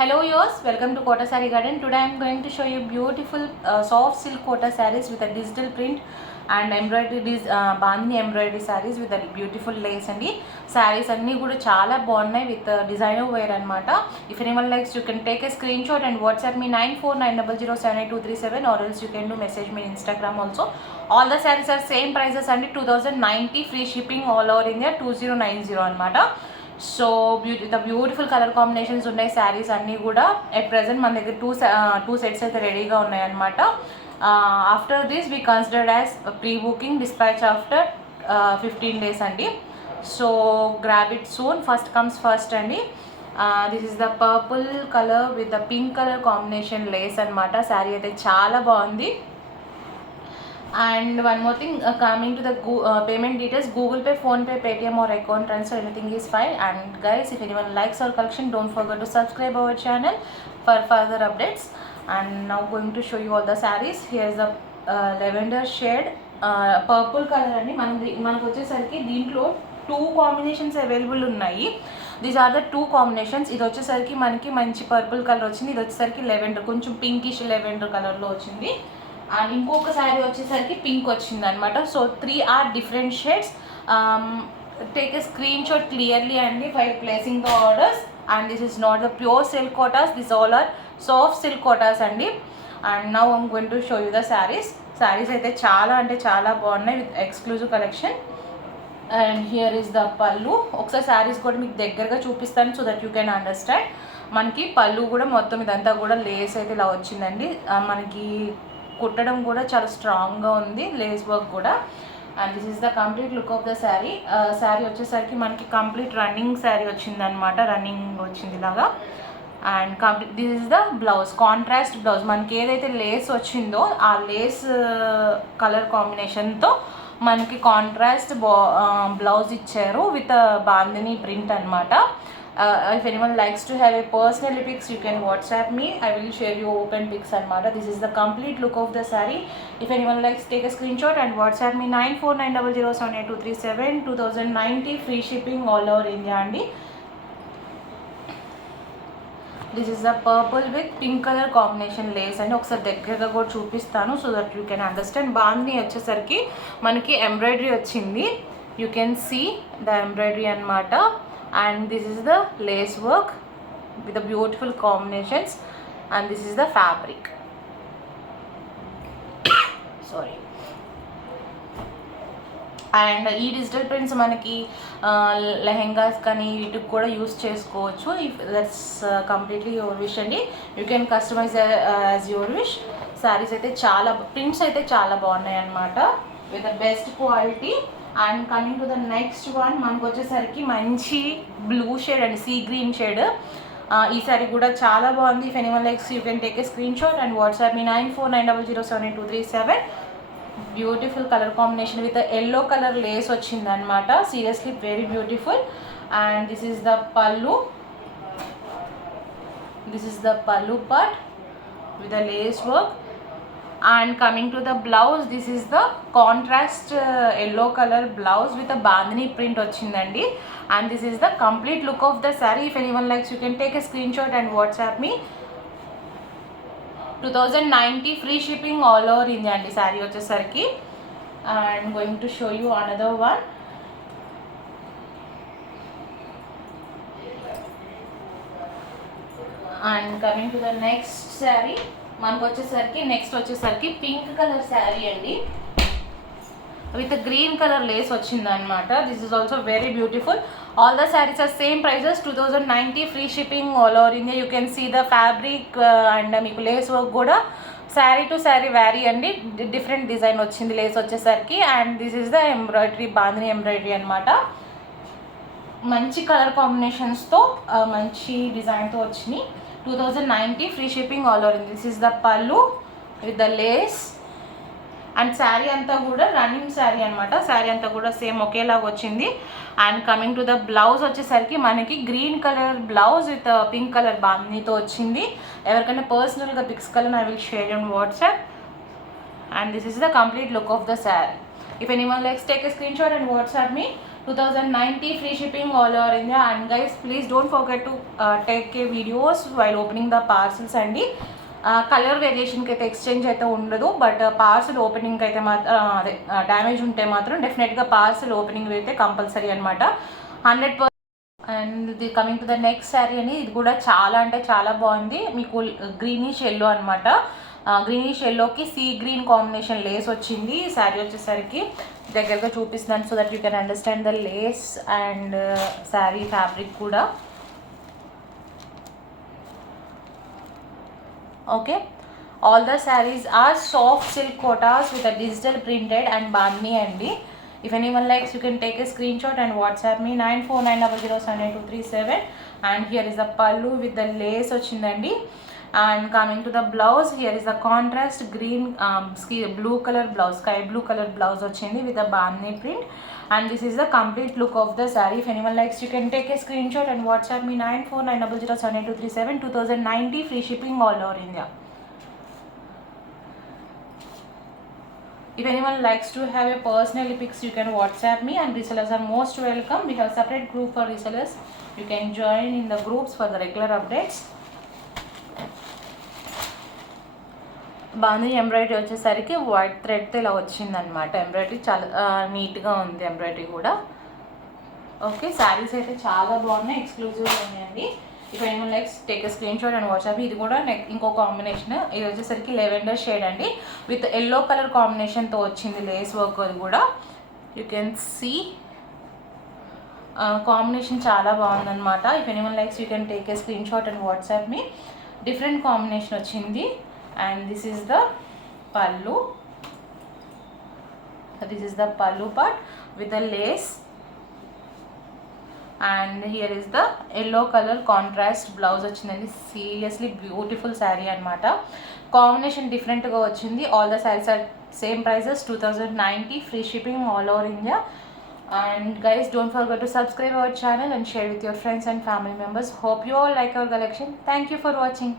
Hello yours, welcome to Kota Saree Garden. Today I am going to show you beautiful soft silk Kota sarees with a digital print and embroidery bandhani embroidery sarees with a beautiful lace andi. Sarees anni kuda chaala baagunnai with designer wear anamata. If anyone likes, you can take a screenshot and WhatsApp me 9490078237, or else you can do message me in Instagram also. All the sarees are same prices andi, 2090, free shipping all over India, 2090 anamata. So the beautiful colour combinations ఉన్నాయి శారీస్ అన్నీ కూడా. At present మన దగ్గర two sets అయితే రెడీగా ఉన్నాయన్నమాట. After this we considered as pre booking, dispatch after 15 days అండి. So grab it soon, first comes first అండి. This is the purple colour with the pink colour combination lace అనమాట. శారీ అయితే చాలా బాగుంది. And one more thing, coming to the payment details, Google Pay, Phone Pay, Paytm or account transfer, anything is fine. And guys, if anyone likes our collection, don't forget to subscribe our channel for further updates. And now going to show you all the sarees. Here's the lavender shade, purple color ani manaku vachesariki deentlo two combinations available ఉన్నాయి. These are the two combinations. ఇది వచ్చేసరికి మనకి మంచి purple colour వచ్చింది, ఇది వచ్చేసరికి లెవెండర్, కొంచెం pinkish lavender కలర్లో వచ్చింది. అండ్ ఇంకొక శారీ వచ్చేసరికి పింక్ వచ్చింది అనమాట. సో 3 are different shades. Take a screenshot clearly and while placing the orders. And this is not the pure silk kotas, these all are soft silk kotas అండి. And now I'm going to show you the sarees. Sarees అయితే చాలా అంటే చాలా బాగున్నాయి with exclusive collection. And here is the పళ్ళు. ఒకసారి శారీస్ కూడా మీకు దగ్గరగా చూపిస్తాను so that you can understand. మనకి పళ్ళు కూడా మొత్తం ఇదంతా కూడా లేస్ అయితే ఇలా వచ్చిందండి. మనకి కుట్టడం కూడా చాలా స్ట్రాంగ్గా ఉంది, లేస్ వర్క్ కూడా. And this is the complete look of the sari. శారీ వచ్చేసరికి మనకి కంప్లీట్ రన్నింగ్ శారీ వచ్చింది అనమాట, రన్నింగ్ వచ్చింది ఇలాగా. And complete this is the blouse, contrast blouse. మనకి ఏదైతే లేస్ వచ్చిందో ఆ లేస్ కలర్ కాంబినేషన్తో మనకి కాంట్రాస్ట్ బ్లౌజ్ ఇచ్చారు విత్ బాందిని ప్రింట్ అనమాట. If anyone likes to have a personal pics, you can WhatsApp me. I will share you open pics anamata. This is the complete look of the saree. If anyone likes, take a screenshot and WhatsApp me 9490078237. 2090 free shipping all over India andi. This is the purple with pink color combination lace and ఒకసారి దగ్గరగా కూడా చూపిస్తాను so that you can understand. Bandhani వచ్చేసరికి మనకి ఎంబ్రాయిడరీ వచ్చింది. You can see the embroidery anamata. And this is the lace work with the beautiful combinations, and this is the fabric. Sorry. And ఈ digital prints మనకి లెహెంగాస్ కానీ వీటికి కూడా యూస్ చేసుకోవచ్చు. If that's completely your wish అండి. You can customise as your wish. Saris అయితే చాలా, prints అయితే చాలా బాగున్నాయి అన్నమాట with the best quality. And coming to the next one, మనకు వచ్చేసరికి మంచి blue shade and sea green shade. ఈ సారీ కూడా చాలా బాగుంది. If anyone likes, you can take a screenshot and WhatsApp me 9490078237. Beautiful colour combination with yellow colour lace వచ్చింది అనమాట. Seriously very beautiful. And this is the pallu, this is the pallu part with the lace work. And coming to the blouse, this is the contrast yellow color blouse with a bandhani print ochindandi. And this is the complete look of the saree. If anyone likes, you can take a screenshot and WhatsApp me. 2090 free shipping all over India andi saree vachesariki. And going to show you another one. And coming to the next saree, మనకు వచ్చేసరికి నెక్స్ట్ వచ్చేసరికి pink colour sari అండి with green colour lace వచ్చింది అనమాట. This is also very beautiful. All the saris are same prices, 2090 free shipping all over India. You can see the fabric and మీకు lace work కూడా sari to sari vary అండి. Different design వచ్చింది lace వచ్చేసరికి. And this is the embroidery, bandhani embroidery అనమాట. మంచి కలర్ కాంబినేషన్స్తో మంచి డిజైన్తో వచ్చినాయి. 2090 free shipping all over. This is the pallu with the lace. And sari అంతా కూడా రన్నింగ్ శారీ అనమాట. శారీ అంతా కూడా సేమ్ ఒకేలాగా వచ్చింది. And coming to the blouse వచ్చేసరికి మనకి green colour blouse with pink colour బాందీతో వచ్చింది. ఎవరికైనా పర్సనల్గా pics colour I will share on WhatsApp. And this is the complete look of the sari. If anyone likes, take a screenshot and WhatsApp me 2090 free shipping all over India. And guys, please don't forget to take a videos while opening the parcels అండి. కలర్ వేరియేషన్కి అయితే ఎక్స్చేంజ్ అయితే ఉండదు, but parcel ఓపెనింగ్కి అయితే మాత్రం అదే డ్యామేజ్ ఉంటే మాత్రం డెఫినెట్గా పార్సల్ ఓపెనింగ్ అయితే కంపల్సరీ అనమాట 100%. అండ్ ఇది coming to the next sari అని, ఇది కూడా చాలా అంటే చాలా బాగుంది. మీకు గ్రీనిష్ ఎల్లో అనమాట, గ్రీనిష్ ఎల్లోకి సీ గ్రీన్ కాంబినేషన్ లేస్ వచ్చింది. శారీ వచ్చేసరికి దగ్గరగా చూపిస్తున్నాను so that you can understand the lace and sari fabric కూడా. Okay, all the saris are soft silk kotas with a digital printed and bandhi అండి. If anyone likes, you can take a screenshot and WhatsApp me 9490078237. And here is the pallu with the lace ochindandi. And coming to the blouse, here is the contrast green blue color blouse, sky blue color blouse ochindi with the bandhani print. And this is the complete look of the saree. If anyone likes, you can take a screenshot and WhatsApp me 9490078237. 2090 free shipping all over India. If anyone likes to have a personal pics, you can WhatsApp me, and resellers are most welcome. We have a separate group for resellers. You can join in the groups for the regular updates. Bandhi embroidery వచ్చేసరికి white థ్రెడ్తో ఇలా వచ్చిందనమాట. ఎంబ్రాయిడరీ చాలా నీట్గా ఉంది, ఎంబ్రాయిడరీ కూడా. ఓకే, శారీస్ అయితే చాలా బాగున్నాయి, ఎక్స్క్లూజివ్గా ఉన్నాయండి. If anyone likes take a screenshot and WhatsApp. ఇది కూడా ఇంకో కాంబినేషన్, ఇది వచ్చేసరికి లెవెండర్ షేడ్ అండి విత్ ఎల్లో కలర్ కాంబినేషన్తో వచ్చింది లేస్ వర్క్. అది కూడా యూ కెన్ సీ కాంబినేషన్ చాలా బాగుందన్నమాట. If anyone likes, you can take a screenshot and WhatsApp me. Different combination వచ్చింది. And this is the pallu, this is the pallu part with the lace. And here is the yellow colour contrast blouse వచ్చిందండి. Seriously beautiful sari అనమాట. Combination డిఫరెంట్గా వచ్చింది. All the saris are same prices 2090 free shipping all over India. And guys, don't forget to subscribe our channel and share with your friends and family members. Hope you all like our collection. Thank you for watching.